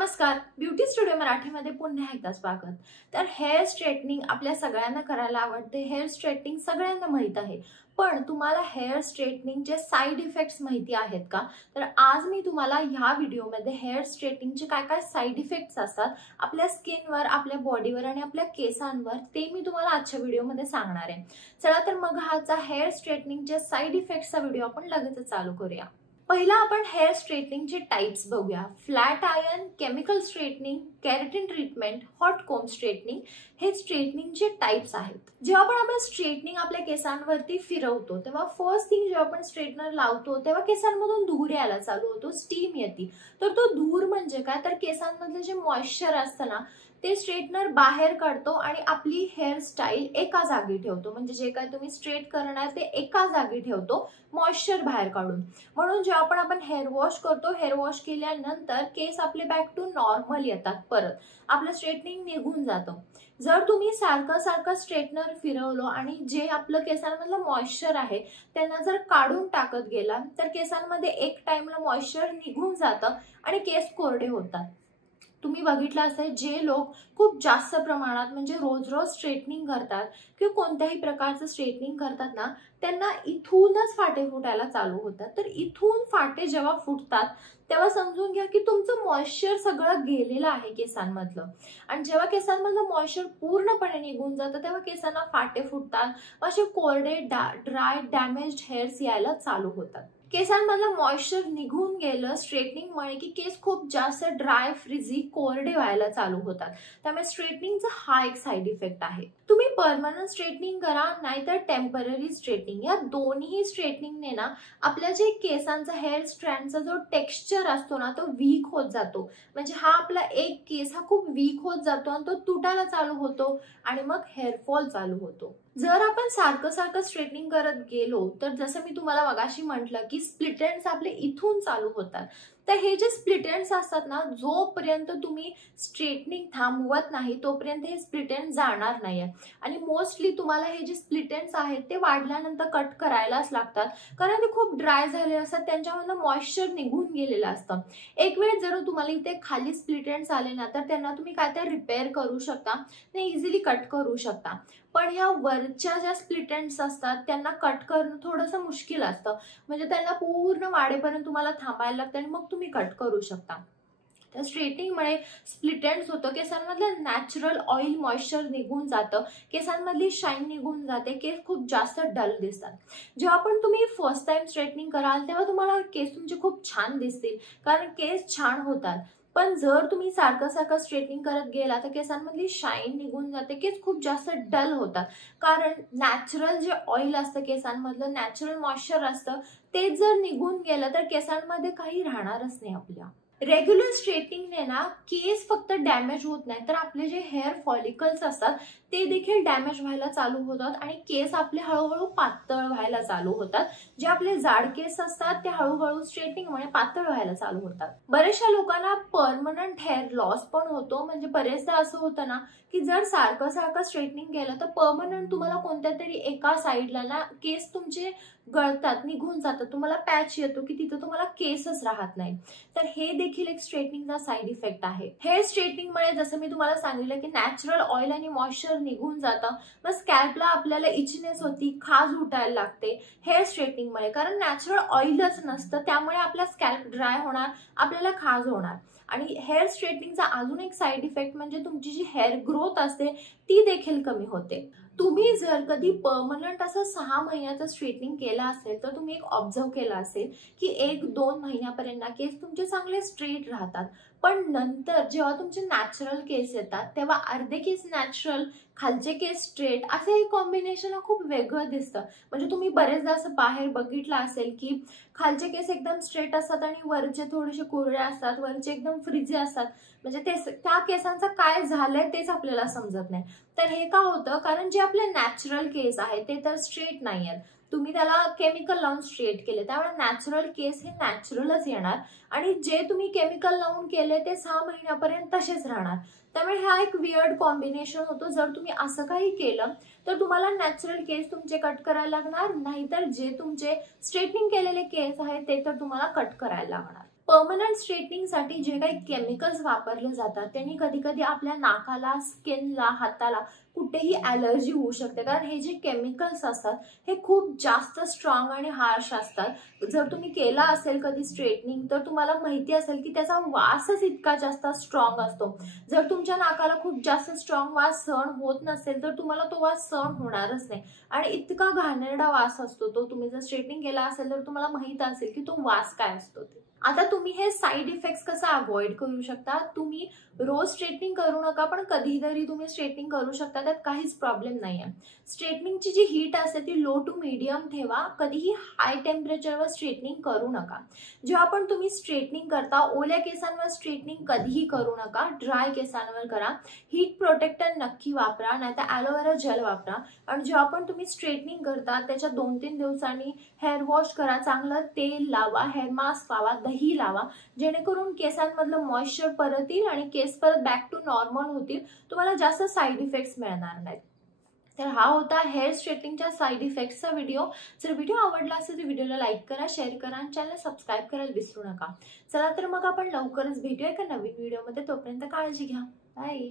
नमस्कार, beauty studio मराठीमध्ये पुन्हा एकदा स्वागत। तर हेअर स्ट्रेटनिंग आपल्या सगळ्यांना करायला आवडते। हेअर स्ट्रेटनिंग सगळ्यांना माहित आहे, पण तुम्हाला हेअर स्ट्रेटनिंगचे साइड इफेक्ट्स माहिती आहेत का? तर आज मी तुम्हाला ह्या व्हिडिओमध्ये हेअर स्ट्रेटनिंगचे काय काय साइड इफेक्ट्स असतात आपल्या स्किनवर, आपल्या बॉडीवर आणि आपल्या केसांवर ते मी तुम्हाला आजच्या व्हिडिओमध्ये सांगणार आहे। चला तर मग हाचा हेअर स्ट्रेटनिंगचे साइड इफेक्ट्सचा व्हिडिओ आपण लगेच चालू करूया। पहिला आपण हेअर स्ट्रेटनिंगचे टाइप्स बघूया। Flat iron, chemical straightening, keratin treatment, hot comb straightening हे स्ट्रेटनिंगचे टाइप्स आहेत। जेव्हा आपण स्ट्रेटनिंग आपल्या केसांवरती फिरवतो तेव्हा फर्स्ट थिंग जेव्हा आपण स्ट्रेटनर लावतो तेव्हा केसांमधून धूर यायला चालू होतो, स्टीम येते। तर तो धूर म्हणजे काय, तर केसांमधले जे मॉइश्चर असतं ना ते स्ट्रेटनर बाहेर काढतो आणि आपली हेअर स्टाईल एका जागी ठेवतो। म्हणजे जे काय तुम्ही स्ट्रेट करणार ते एका जागी ठेवतो मॉइश्चर बाहेर काढून। म्हणून जेव्हा आपण हेअर वॉश करतो, हेअर वॉश केल्यानंतर केस आपले बॅक टू नॉर्मल येतात, परत आपलं स्ट्रेटनिंग निघून जातं। जर तुम्ही सारखं स्ट्रेटनर फिरवलं आणि जे आपलं केसांमधलं मॉइश्चर आहे त्यांना जर काढून टाकत गेला तर केसांमध्ये एक टाइमला मॉइश्चर निघून जातं आणि केस कोरडे होतात। तुम्ही बघितलं असेल, जे लोक खूप जास्त प्रमाणात म्हणजे रोज स्ट्रेटनिंग करतात किंवा कोणत्याही प्रकारचं स्ट्रेटनिंग करतात ना, त्यांना इथूनच फाटे फुटायला चालू होतात। तर इथून फाटे जेव्हा फुटतात तेव्हा समजून घ्या की तुमचं मॉइश्चर सगळं गेलेलं आहे केसांमधलं। आणि जेव्हा केसांमधलं मॉइश्चर पूर्णपणे निघून जातं तेव्हा केसांना फाटे फुटतात, असे कोरडे ड्राय डॅमेज्ड हेअर्स यायला चालू होतात। केसांमधलं मॉइश्चर निघून गेलं स्ट्रेटनिंगमुळे की केस खूप जास्त ड्राय, फ्रिझी, कोरडे व्हायला चालू होतात। त्यामुळे स्ट्रेटनिंगचा हा एक साइड इफेक्ट आहे। तुम्ही परमनंट स्ट्रेटनिंग करा नाहीतर टेम्पररी स्ट्रेटनिंग, या दोन्ही स्ट्रेटनिंगने ना आपल्या जे केसांचा हेअर स्ट्रँडचा जो टेक्स्चर असतो ना तो वीक होत जातो। म्हणजे हा आपला एक केस हा खूप वीक होत जातो आणि तो तुटायला चालू होतो आणि मग हेअर फॉल चालू होतो। जर आपण सारखं स्ट्रेटनिंग करत गेलो तर जसं मी तुम्हाला मगाशी म्हटलं की स्प्लिट एंड्स आपले इथून चालू होतात। तर हे जे स्प्लिट एंड्स असतात ना, जोपर्यंत तुम्ही स्ट्रेटनिंग थांबवत नाही तोपर्यंत हे स्प्लिट एंड जाणार नाहीये। आणि मोस्टली तुम्हाला हे जे स्प्लिट एंड्स आहेत ते वाढल्यानंतर कट करायलाच लागतात, कारण ते खूप ड्राय झालेले असतात, त्यांच्यामधलं मॉइश्चर निघून गेलेलं असतं। एक वेळ जर तुम्हाला इथे खाली स्प्लिट एंड्स आले ना तर त्यांना तुम्ही काय ते रिपेअर करू शकता, ते इझिली कट करू शकता। पण ह्या वरच्या ज्या स्प्लिट एंड्स असतात त्यांना कट करणं थोडंसं मुश्किल असतं। म्हणजे त्यांना पूर्ण वाढेपर्यंत तुम्हाला थांबायला लागतं आणि मग तुम्ही कट करू शकता। तर स्ट्रेटनिंगमुळे स्प्लिट एंड्स होतं, केसांमधलं नॅचरल ऑइल मॉइश्चर निघून जातं, केसांमधली शाईन निघून जाते, केस खूप जास्त डल दिसतात। जेव्हा पण तुम्ही फर्स्ट टाइम स्ट्रेटनिंग कराल तेव्हा तुम्हाला केस तुमचे खूप छान दिसतील, कारण केस छान होतात। पण जर तुम्ही सारखं स्ट्रेटनिंग करत गेला तर केसांमधली शाईन निघून जाते, केस खूप जास्त डल होतात। कारण नॅचरल जे ऑइल असतं केसांमधलं, नॅचरल मॉइश्चर असतं, ते जर निघून गेलं तर केसांमध्ये काही राहणारच नाही आपल्या। रेग्युलर स्ट्रेटनिंगने ना केस फक्त डॅमेज होत नाही तर आपले जे हेअर फॉलिकल्स असतात ते देखील डॅमेज व्हायला चालू होतात आणि केस आपले हळूहळू पातळ व्हायला चालू होतात। जे आपले जाड केस असतात ते हळूहळू स्ट्रेटनिंगमुळे पातळ व्हायला चालू होतात। बऱ्याचशा लोकांना परमनंट हेअर लॉस पण होतो। म्हणजे बरेचदा असं होतं ना की जर सारखं स्ट्रेटनिंग केलं तर परमनंट तुम्हाला कोणत्या तरी एका साईडला ना केस तुमचे गळतात, निघून जातात, तुम्हाला पॅच येतो की तिथे तुम्हाला केसच राहत नाही। तर हे देखील एक स्ट्रेटनिंगचा साइड इफेक्ट आहे। हेअर स्ट्रेटनिंगमुळे जसं मी तुम्हाला सांगितलं की नॅचरल ऑइल आणि मॉइश्चर निघून जातं, मग स्कॅल्पला आपल्याला इचनेस होती, खाज उठायला लागते हेअर स्ट्रेटनिंगमुळे, कारण नॅचरल ऑइलच नसतं, त्यामुळे आपला स्कॅल्प ड्राय होणार, आपल्याला खाज होणार। आणि हेअर स्ट्रेटनिंगचा अजून एक साइड इफेक्ट म्हणजे तुमची जी हेअर ग्रोथ असते ती देखील कमी होते। तुम्ही जर कधी परमनंट असं 6 महिन्याचं स्ट्रेटनिंग केलं असेल तर तुम्ही एक ऑब्झर्व केलं असेल की 1-2 महिन्यापर्यंत केस तुमचे चांगले स्ट्रेट राहतात। पण नंतर जेव्हा तुमचे नॅचरल केस येतात तेव्हा अर्धे केस नॅचरल, खालचे केस स्ट्रेट, असे हे कॉम्बिनेशन खूप वेगळं दिसतं। म्हणजे तुम्ही बरेचदा असं बाहेर बघितलं असेल की खालचे केस एकदम स्ट्रेट असतात आणि वरचे थोडेसे कुरळे असतात, वरचे एकदम फ्रिझी असतात। म्हणजे त्या केसांचं काय झालंय तेच आपल्याला समजत नाही। तर हे का होतं, कारण जे आपले नॅचरल केस आहेत ते तर स्ट्रेट नाही आहेत, तुम्ही त्याला केमिकल लावून स्ट्रेट केले, त्यामुळे नॅचरल केस हे नॅचरलच येणार आणि जे तुम्ही केमिकल लावून केले ते 6 महिन्यापर्यंत तसेच राहणार। त्यामुळे हा एक वियर्ड कॉम्बिनेशन होतो। जर तुम्ही असं काही केलं तर तुम्हाला नॅचरल केस तुमचे कट करायला लागणार, नाहीतर जे तुमचे स्ट्रेटनिंग केलेले केस आहेत ते तर तुम्हाला कट करायला लागणार। परमनंट स्ट्रेटनिंगसाठी जे काही केमिकल्स वापरले जातात त्यांनी कधी कधी आपल्या नाकाला, स्किनला, हाताला कुठेही ॲलर्जी होऊ शकते, कारण हे जे केमिकल्स असतात हे खूप जास्त स्ट्रॉंग आणि हार्श असतात. जर तुम्ही केला असेल कधी स्ट्रेटनिंग तर तुम्हाला माहिती असेल की त्याचा वासच इतका जास्त स्ट्रॉंग असतो. जर तुमच्या नाकाला खूप जास्त स्ट्रॉंग वास सहन होत नसेल तर तुम्हाला तो वास सहन होणारच नाही आणि इतका घाणेरडा वास असतो तो. तुम्ही जर स्ट्रेटनिंग केला असेल तर तुम्हाला माहित असेल की तो वास काय असतो ते. आता तुम्ही हे साईड इफेक्ट्स कसं अवॉइड करू शकता? तुम्ही रोज स्ट्रेटनिंग करू नका, पण कधीतरी तुम्ही स्ट्रेटनिंग करू शकता, त्यात काहीच प्रॉब्लेम नाही आहे. स्ट्रेटनिंगची जी हीट असते ती लो टू मीडियम ठेवा, कधीही हाय टेम्परेचरवर स्ट्रेटनिंग करू नका. जेव्हा पण तुम्ही स्ट्रेटनिंग करता ओल्या केसांवर स्ट्रेटनिंग कधीही करू नका, ड्राय केसांवर करा. हीट प्रोटेक्टर नक्की वापरा, नाहीतर ॲलोवेरा जेल वापरा. आणि जेव्हा पण तुम्ही स्ट्रेटनिंग करता त्याच्या 2-3 दिवसांनी हेअर वॉश करा, चांगलं तेल लावा, हेअर मास्क लावा, दही लावा, जेणेकरून केसांमधलं मॉइश्चर परत येईल आणि केस परत बॅक टू नॉर्मल होतील. तुम्हाला जास्त साईड इफेक्ट्स मिळणार नाहीत. तर हा होता हेअर स्ट्रेटनिंगच्या साईड इफेक्ट्सचा व्हिडिओ. जर व्हिडिओ आवडला असेल तर व्हिडिओला लाईक करा, शेअर करा आणि चॅनल सबस्क्राईब करायला विसरू नका. चला तर मग आपण लवकरच भेटूया एका नवीन व्हिडिओमध्ये. तोपर्यंत काळजी घ्या. बाय.